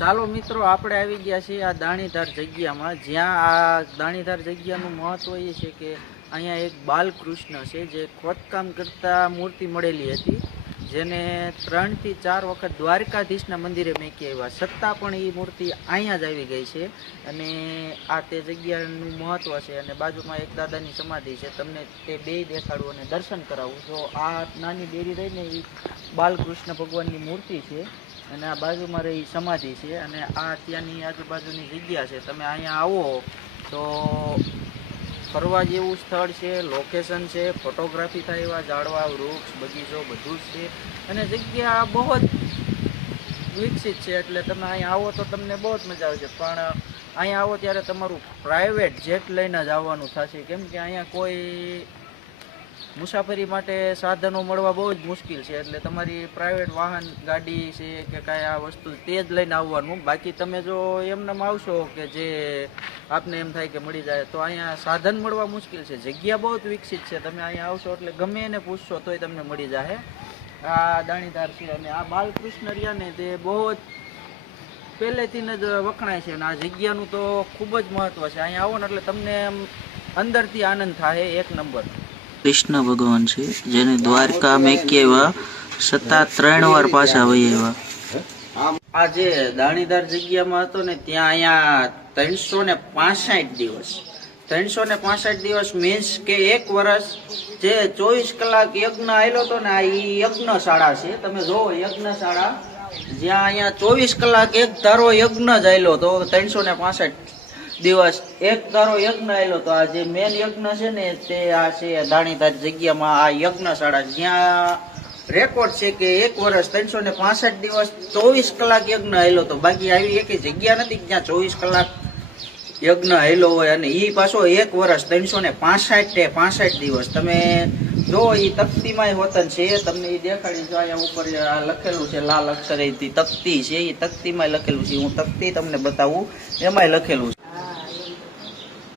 ચાલો મિત્રો, આપણે આવી ગયા છીએ આ દાણીધાર જગ્યામાં, જ્યાં આ દાણીધાર જગ્યાનું મહત્વ એ છે કે અહીંયા એક બાલકૃષ્ણ છે જે ખોદકામ કરતા મૂર્તિ મળેલી હતી, જેને 3 થી 4 વખત દ્વારકાધીશના મંદિરે મેકી આવ્યા, છતાં પણ એ મૂર્તિ અહીંયા જ આવી ગઈ છે. અને આ તે જગ્યાનું મહત્વ છે. અને બાજુમાં એક દાદાની સમાધિ છે, તમને તે બે દેખાડું અને દર્શન કરાવું. તો આ નાની ડેરી રહીને એ બાલકૃષ્ણ ભગવાનની મૂર્તિ છે અને આ બાજુમાં રહી સમાધિ છે. અને આ ત્યાંની આજુબાજુની જગ્યા છે. તમે અહીંયા આવો તો ફરવા જેવું સ્થળ છે, લોકેશન છે, ફોટોગ્રાફી થાય એવા ઝાડવા, વૃક્ષ, બગીચો બધું જ છે. અને જગ્યા બહુ જ વિકસિત છે, એટલે તમે અહીંયા આવો તો તમને બહુ જ મજા આવશે. પણ અહીંયા આવો ત્યારે તમારું પ્રાઇવેટ જેટ લઈને જ આવવાનું થશે, કેમ કે અહીંયા કોઈ મુસાફરી માટે સાધનો મળવા બહુ જ મુશ્કેલ છે. એટલે તમારી પ્રાઇવેટ વાહન, ગાડી છે કે કાંઈ આ વસ્તુ તે જ લઈને આવવાનું. બાકી તમે જો એમનેમ આવશો કે જે આપને એમ થાય કે મળી જાય, તો અહીંયા સાધન મળવા મુશ્કેલ છે. જગ્યા બહુ જ વિકસિત છે. તમે અહીંયા આવશો એટલે ગમે એને પૂછશો તોય તમને મળી જાય. આ દાણીધાર છે. અને આ બાલકૃષ્ણ રહ્યા ને તે બહુ જ પહેલેથી જ વખણાય છે. અને આ જગ્યાનું તો ખૂબ જ મહત્વ છે. અહીંયા આવો ને એટલે તમને અંદરથી આનંદ થાય એક નંબર. કૃષ્ણ ભગવાન છે જેને દ્વારકા મેકી આવ્યા, છતાં 3 વાર પાછા વહી આવ્યા. આ જે દાણીધાર જગ્યામાં હતો ને ત્યાં અહીંયા 365 દિવસ મીન્સ કે 1 વર્ષ જે 24 કલાક યજ્ઞ આવેલો હતો ને, આ યજ્ઞશાળા છે. તમે જોવો યજ્ઞશાળા, જ્યાં અહીંયા 24 કલાક એક ધારો યજ્ઞ જ આવેલો હતો. 365 દિવસ એક ધારો યજ્ઞ આવેલો હતો. આ જે મેન યજ્ઞ છે ને તે આ છે દાણીધાર જગ્યામાં આ યજ્ઞશાળા, જ્યાં રેકોર્ડ છે કે 1 વર્ષ 365 દિવસ 24 કલાક યજ્ઞ આવેલો હતો. બાકી આવી એક જગ્યા નથી જ્યાં 24 કલાક યજ્ઞ આવેલો હોય. અને એ પાછો 1 વર્ષ 365 દિવસ. તમે જો એ તકતીમાં હોતન છે, તમને એ દેખાડી. જો અહીંયા ઉપર લખેલું છે લાલ અક્ષરે તકતી છે, એ તકતીમાં લખેલું છે. હું તકતી તમને બતાવું, એમાંય લખેલું છે.